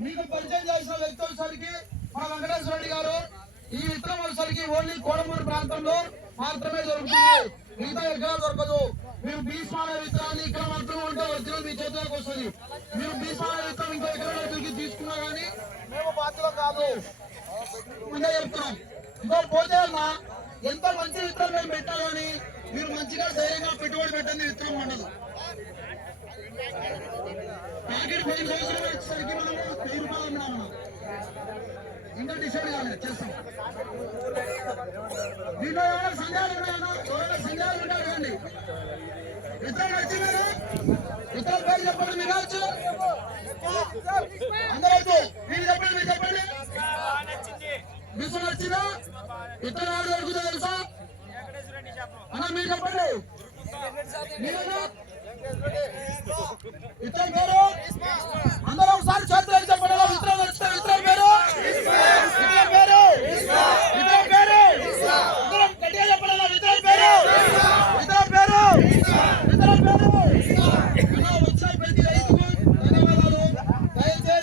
చేసిన వ్యక్తి వచ్చేసరికి మా వెంకటేశ్వర రెడ్డి గారు. ఈ విత్తనం వచ్చేసరికి ఓన్లీ కోడమూరు ప్రాంతంలో మాత్రమే దొరుకుతుంది. మిగతా ఎక్కడ దొరకదు. మీరు భీష్మాల విత్తనాన్ని ఇక్కడ మాత్రమే ఉంటే ఒరిజినల్ మీ చేతులకు వస్తుంది. మీరు భీష్మాల విత్తనం ఇంకా ఎక్కడ తిరిగి తీసుకున్నా కానీ మేము బాధ్యత కాదు. ముందే చెప్తున్నాం. ఇంకో పోతే ఎంత మంచి విత్తనం మేము పెట్టాలని మీరు మంచిగా ధైర్యంగా పెట్టుబడి పెట్టండి విత్తనం ఉండదు ఇంకా డిసైడ్ కాలేదు చేస్తాం. దీంట్లో ఎవరైనా సందేహాలు ఉన్నాయన్నా ఎవరైనా సందేహాలు ఉంటారు కానీ విత్తనం నచ్చిందా విత్తనం పేరు చెప్పండి మీరు కావచ్చు? అందరూ మీరు చెప్పండి మీరు చెప్పండి. మిషన్ వచ్చిందా విత్తనం ఆడ దొరుకుతుందో తెలుసా? అన్న మీరు చెప్పండి. మీరన్నా పేరు